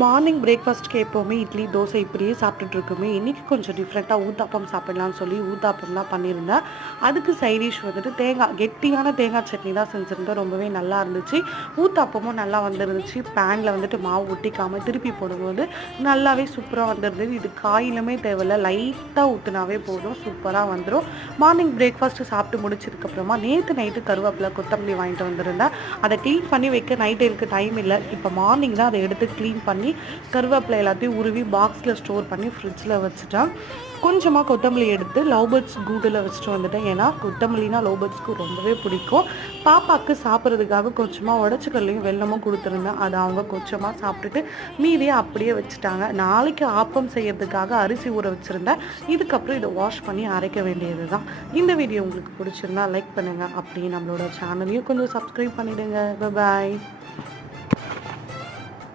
Morning பிரேக்ஃபாஸ்ட்டுக்கு எப்போவுமே இட்லி, தோசை இப்படியே சாப்பிட்டுட்டு இருக்கோமே, இன்றைக்கி கொஞ்சம் டிஃப்ரெண்ட்டாக ஊத்தாப்பம் சாப்பிடலான்னு சொல்லி ஊத்தாப்பம் தான் பண்ணியிருந்தேன். அதுக்கு சைட் டிஷ் வந்துட்டு கெட்டியான தேங்காய் சட்னி தான் செஞ்சுருந்தேன். ரொம்பவே நல்லா இருந்துச்சு. ஊத்தாப்பமும் நல்லா வந்துருந்துச்சு. பேனில் வந்துட்டு மாவு ஒட்டிக்காமல் திருப்பி போடும்போது நல்லாவே சூப்பராக வந்துருந்தது. இது காயிலுமே தேவையில்ல, லைட்டாக ஊற்றினாவே போதும், சூப்பராக வந்துடும். மார்னிங் பிரேக்ஃபாஸ்ட்டு சாப்பிட்டு முடிச்சதுக்கப்புறமா நேற்று நைட்டு கருவேப்பிலை, கொத்தமல்லி வாங்கிட்டு வந்திருந்தேன். அதை க்ளீன் பண்ணி வைக்க நைட்டு எனக்கு டைம் இல்லை. இப்போ மார்னிங் தான் அதை எடுத்து க்ளீன் பண்ணி கருவேப்பிலை எல்லாத்தையும் உருவி பாக்ஸில் ஸ்டோர் பண்ணி ஃப்ரிட்ஜில் வச்சுட்டேன். கொஞ்சமாக கொத்தமல்லி எடுத்து லவ் பேர்ட்ஸ் கூட்டில் வச்சுட்டு வந்துட்டேன். ஏன்னா கொத்தமல்லினா லவ் பேர்ட்ஸ்க்கு ரொம்பவே பிடிக்கும். பாப்பாவுக்கு சாப்பிட்றதுக்காக கொஞ்சமாக உடச்சிக்கல்லையும் வெல்லமும் கொடுத்துருந்தேன். அதை அவங்க கொஞ்சமாக சாப்பிட்டுட்டு மீதியை அப்படியே வச்சுட்டாங்க. நாளைக்கு ஆப்பம் செய்யறதுக்காக அரிசி ஊற வச்சுருந்தேன். இதுக்கப்புறம் இதை வாஷ் பண்ணி அரைக்க வேண்டியது தான். இந்த வீடியோ உங்களுக்கு பிடிச்சிருந்தா லைக் பண்ணுங்கள். அப்படியே நம்மளோட சேனலையும் கொஞ்சம் சப்ஸ்கிரைப் பண்ணிவிடுங்க. பாய்.